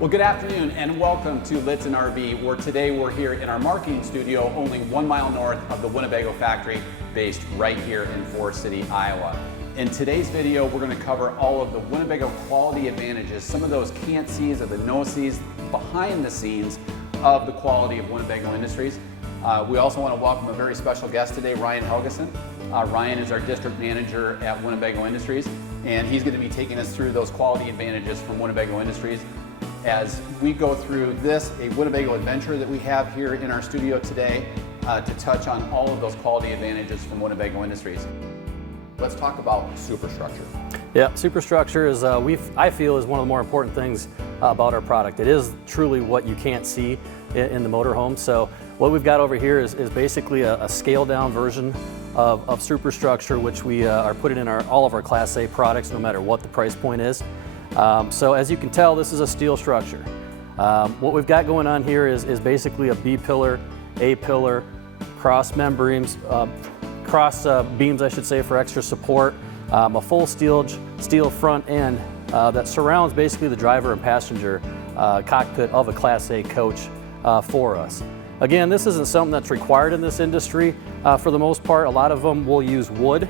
Well, good afternoon and welcome to Lichtsinn RV, where today we're here in our marketing studio only 1 mile north of the Winnebago Factory, based right here in Forest City, Iowa. In today's video, we're going to cover all of the Winnebago Quality Advantages, some of those can't-sees or the no-sees behind the scenes of the quality of Winnebago Industries. We also want to welcome a very special guest today, Ryan Helgeson. Ryan is our district manager at Winnebago Industries, and he's going to be taking us through those quality advantages from Winnebago Industries as we go through this, a Winnebago adventure that we have here in our studio today to touch on all of those quality advantages from Winnebago Industries. Let's talk about Superstructure. Yeah, Superstructure is, I feel, is one of the more important things about our product. It is truly what you can't see in the motorhome. So what we've got over here is basically a scaled down version of Superstructure, which we are putting in all of our Class A products, no matter what the price point is. So as you can tell, this is a steel structure. What we've got going on here is basically a B pillar, A pillar, cross membranes, cross beams, I should say, for extra support, a full steel front end that surrounds basically the driver and passenger cockpit of a Class A coach for us. Again, this isn't something that's required in this industry for the most part. A lot of them will use wood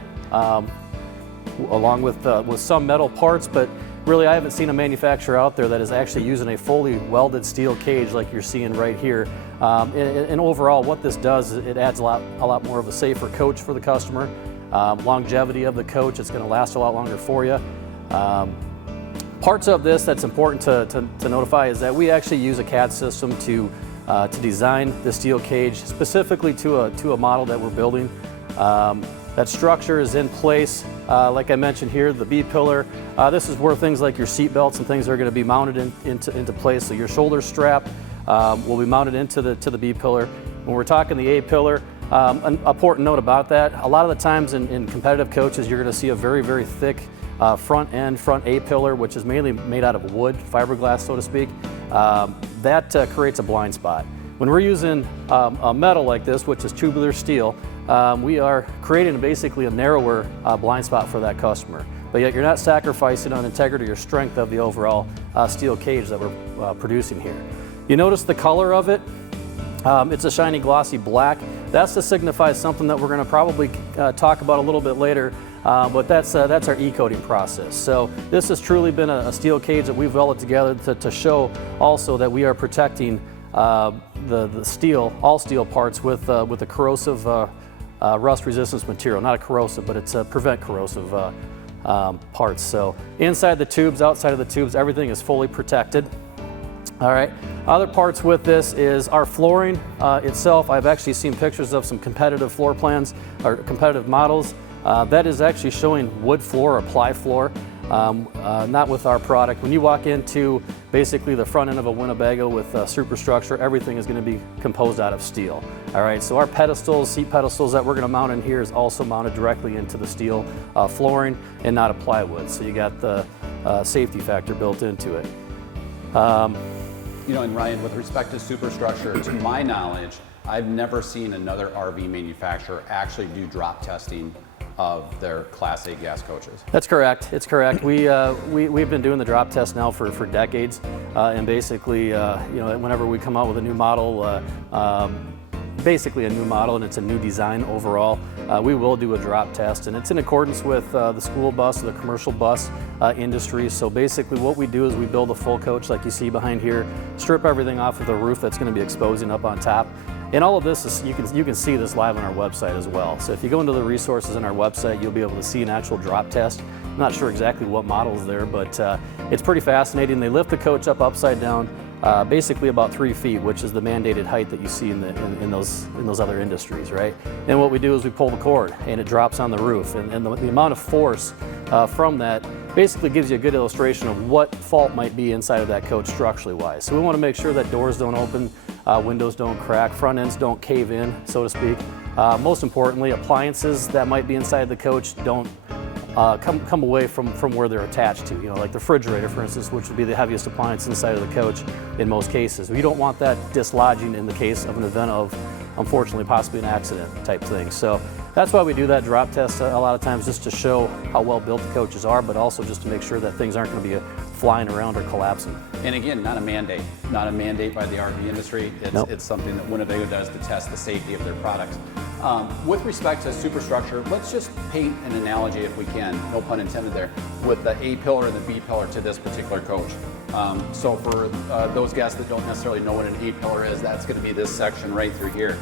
along with some metal parts, but really, I haven't seen a manufacturer out there that is actually using a fully welded steel cage like you're seeing right here. And overall, what this does is it adds a lot more of a safer coach for the customer. Longevity of the coach, it's going to last a lot longer for you. Parts of this that's important to notify is that we actually use a CAD system to design the steel cage specifically to a model that we're building. That structure is in place, like I mentioned here, the B pillar. This is where things like your seatbelts and things are going to be mounted into place. So your shoulder strap will be mounted into the B pillar. When we're talking the A pillar, an important note about that, a lot of the times in competitive coaches, you're going to see a very, very thick front A pillar, which is mainly made out of wood, fiberglass, so to speak. That creates a blind spot. When we're using a metal like this, which is tubular steel, we are creating basically a narrower blind spot for that customer. But yet you're not sacrificing on integrity or strength of the overall steel cage that we're producing here. You notice the color of it? It's a shiny glossy black. That's to signify something that we're going to probably talk about a little bit later, but that's our e-coating process. So this has truly been a steel cage that we've welded together to show also that we are protecting the steel, all steel parts with a corrosive rust resistance material. Not a corrosive, but it's a prevent corrosive parts. So inside the tubes, outside of the tubes, everything is fully protected. All right, other parts with this is our flooring itself. I've actually seen pictures of some competitive floor plans or competitive models. That is actually showing wood floor or ply floor. Not with our product. When you walk into basically the front end of a Winnebago with Superstructure, everything is going to be composed out of steel. All right, so our pedestals, seat pedestals that we're going to mount in here is also mounted directly into the steel flooring and not a plywood. So you got the safety factor built into it. You know, and Ryan, with respect to Superstructure, to my knowledge, I've never seen another RV manufacturer actually do drop testing of their Class A gas coaches. That's correct. It's correct. We've been doing the drop test now for decades, and basically, you know, whenever we come out with a new model, basically a new model and it's a new design overall, we will do a drop test, and it's in accordance with the school bus or the commercial bus industry. So basically what we do is we build a full coach like you see behind here, strip everything off of the roof that's going to be exposing up on top. And all of this is, you can see this live on our website as well. So if you go into the resources on our website, you'll be able to see an actual drop test. I'm not sure exactly what model is there, but it's pretty fascinating. They lift the coach up upside down, basically about 3 feet, which is the mandated height that you see in those other industries, right? And what we do is we pull the cord and it drops on the roof, and the amount of force from that basically gives you a good illustration of what fault might be inside of that coach structurally wise. So we want to make sure that doors don't open, windows don't crack, front ends don't cave in, so to speak. Most importantly, appliances that might be inside the coach don't come away from where they're attached to. You know, like the refrigerator, for instance, which would be the heaviest appliance inside of the coach in most cases. You don't want that dislodging in the case of an event of, unfortunately, possibly an accident type thing. So That's why we do that drop test a lot of times, just to show how well built the coaches are, but also just to make sure that things aren't going to be flying around or collapsing. And again, not a mandate by the RV industry. It's something that Winnebago does to test the safety of their products. With respect to superstructure, let's just paint an analogy, if we can, no pun intended there, with the A pillar and the B pillar to this particular coach. So for those guests that don't necessarily know what an A pillar is, that's going to be this section right through here.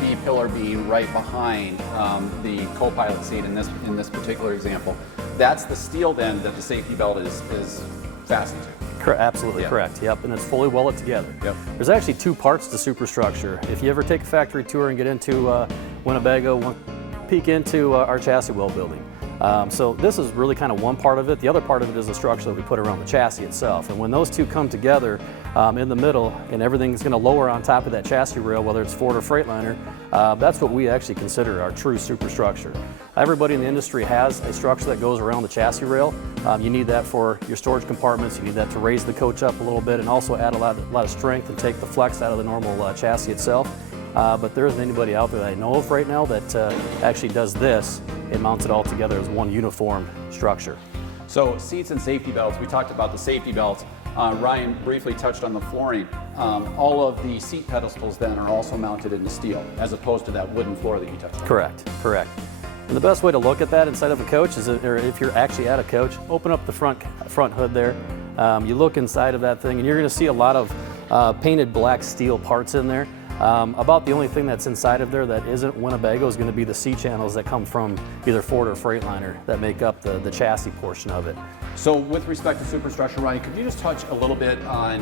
B pillar being right behind the co-pilot seat in this particular example. That's the steel then that the safety belt is fastened to. Absolutely correct. Yep, and it's fully welded together. Yep. There's actually two parts to superstructure. If you ever take a factory tour and get into Winnebago, peek into our chassis weld building. So this is really kind of one part of it. The other part of it is the structure that we put around the chassis itself. And when those two come together in the middle and everything's going to lower on top of that chassis rail, whether it's Ford or Freightliner, that's what we actually consider our true superstructure. Everybody in the industry has a structure that goes around the chassis rail. You need that for your storage compartments. You need that to raise the coach up a little bit and also add a lot of strength and take the flex out of the normal chassis itself. But there isn't anybody out there that I know of right now that actually does this and mounts it all together as one uniform structure. So seats and safety belts, we talked about the safety belts. Ryan briefly touched on the flooring. All of the seat pedestals then are also mounted in the steel, as opposed to that wooden floor that you touched on. Correct. And the best way to look at that inside of a coach is, if you're actually at a coach, open up the front hood there. You look inside of that thing and you're going to see a lot of painted black steel parts in there. About the only thing that's inside of there that isn't Winnebago is going to be the C-channels that come from either Ford or Freightliner that make up the chassis portion of it. So with respect to superstructure, Ryan, could you just touch a little bit on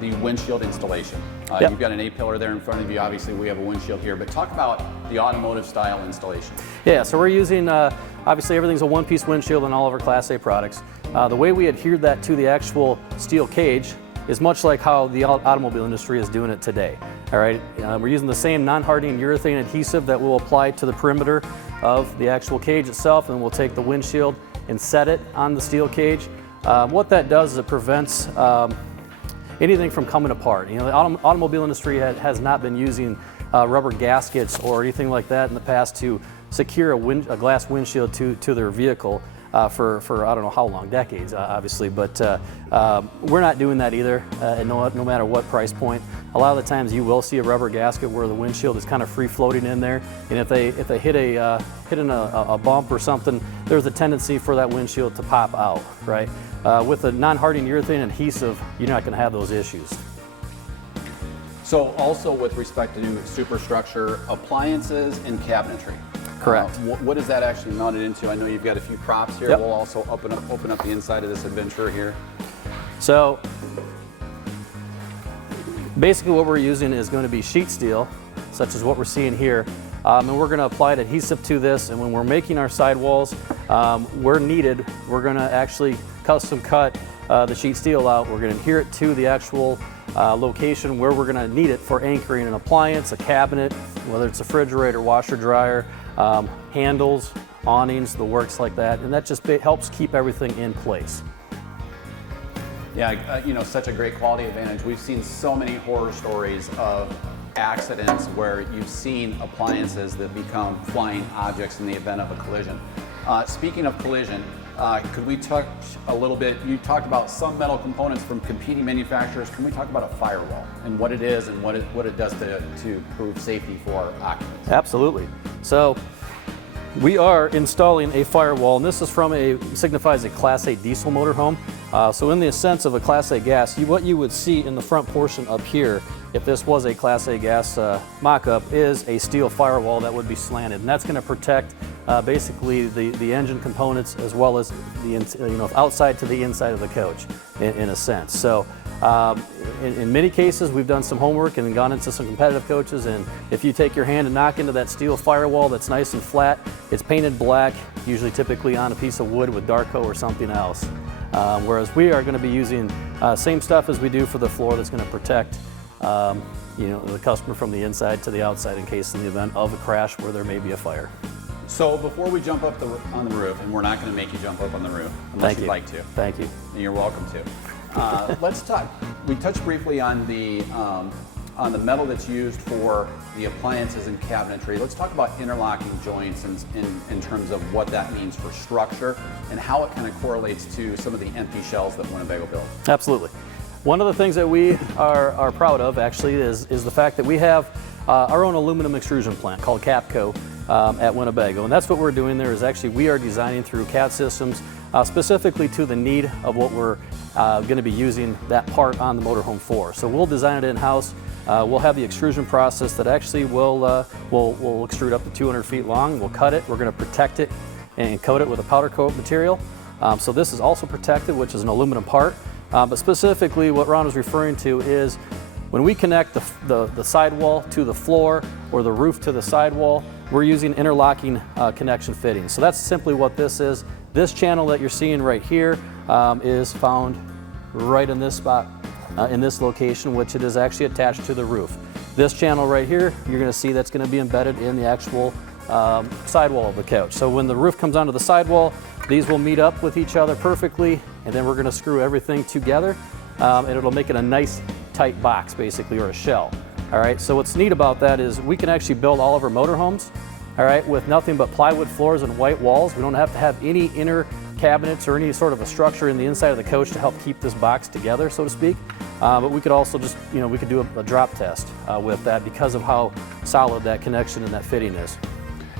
the windshield installation? Yep. You've got an A-pillar there in front of you. Obviously, we have a windshield here, but talk about the automotive-style installation. Yeah, so we're using, obviously everything's a one-piece windshield in all of our Class A products. The way we adhere that to the actual steel cage is much like how the automobile industry is doing it today. All right, we're using the same non-hardening urethane adhesive that we'll apply to the perimeter of the actual cage itself, and we'll take the windshield and set it on the steel cage. What that does is it prevents anything from coming apart. You know, the automobile industry has not been using rubber gaskets or anything like that in the past to secure a glass windshield to their vehicle. For I don't know how long, decades obviously, but we're not doing that either, no matter what price point. A lot of the times you will see a rubber gasket where the windshield is kind of free floating in there, and if they hit a bump or something, there's a tendency for that windshield to pop out, right? With a non-hardening urethane adhesive, you're not going to have those issues. So also with respect to superstructure, appliances and cabinetry. Correct. What is that actually mounted into? I know you've got a few props here. Yep. We'll also open up the inside of this adventure here. So basically what we're using is going to be sheet steel, such as what we're seeing here. And we're going to apply an adhesive to this, and when we're making our sidewalls, where needed, we're going to actually custom cut the sheet steel out. We're going to adhere it to the actual location where we're going to need it for anchoring an appliance, a cabinet, whether it's a refrigerator, washer, dryer, handles, awnings, the works like that, and that just helps keep everything in place. Yeah, you know, such a great quality advantage. We've seen so many horror stories of accidents where you've seen appliances that become flying objects in the event of a collision. Speaking of collision, could we touch a little bit, you talked about some metal components from competing manufacturers. Can we talk about a firewall and what it is and what it does to prove safety for occupants? Absolutely. So we are installing a firewall, and this is signifies a Class A diesel motorhome. So in the sense of a Class A gas, what you would see in the front portion up here, if this was a Class A gas mock-up, is a steel firewall that would be slanted, and that's going to protect basically the engine components as well as the outside to the inside of the coach in a sense. So in many cases we've done some homework and gone into some competitive coaches, and if you take your hand and knock into that steel firewall that's nice and flat, it's painted black, usually typically on a piece of wood with Darko or something else. Whereas we are going to be using same stuff as we do for the floor that's going to protect the customer from the inside to the outside in case in the event of a crash where there may be a fire. So before we jump up on the roof, and we're not going to make you jump up on the roof unless you'd like to. Thank you. And you're welcome to. Let's talk. We touched briefly on the on the metal that's used for the appliances and cabinetry, let's talk about interlocking joints in terms of what that means for structure and how it kind of correlates to some of the empty shells that Winnebago builds. Absolutely. One of the things that we are proud of actually is the fact that we have our own aluminum extrusion plant called Capco at Winnebago, and that's what we're doing there. Is actually we are designing through CAD systems specifically to the need of what we're going to be using that part on the motorhome for. So we'll design it in-house. We'll have the extrusion process that actually will extrude up to 200 feet long. We'll cut it. We're going to protect it and coat it with a powder coat material. So this is also protected, which is an aluminum part. But specifically, what Ron was referring to is when we connect the sidewall to the floor or the roof to the sidewall, we're using interlocking connection fittings. So that's simply what this is. This channel that you're seeing right here is found right in this spot, in this location, which it is actually attached to the roof. This channel right here, you're going to see that's going to be embedded in the actual sidewall of the couch. So when the roof comes onto the sidewall, these will meet up with each other perfectly, and then we're going to screw everything together, and it'll make it a nice tight box basically, or a shell. All right, so what's neat about that is we can actually build all of our motorhomes, all right, with nothing but plywood floors and white walls. We don't have to have any inner cabinets or any sort of a structure in the inside of the coach to help keep this box together, so to speak. But we could also just, we could do a drop test with that because of how solid that connection and that fitting is.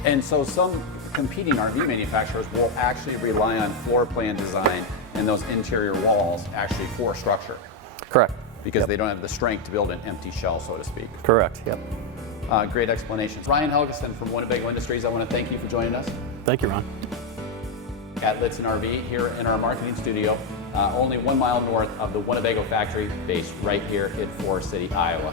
And so some competing RV manufacturers will actually rely on floor plan design and those interior walls actually for structure. Correct. Because they don't have the strength to build an empty shell, so to speak. Correct, yep. Great explanations. Ryan Helgeson from Winnebago Industries, I want to thank you for joining us. Thank you, Ron. At Lichtsinn RV here in our marketing studio, only 1 mile north of the Winnebago Factory, based right here in Forest City, Iowa.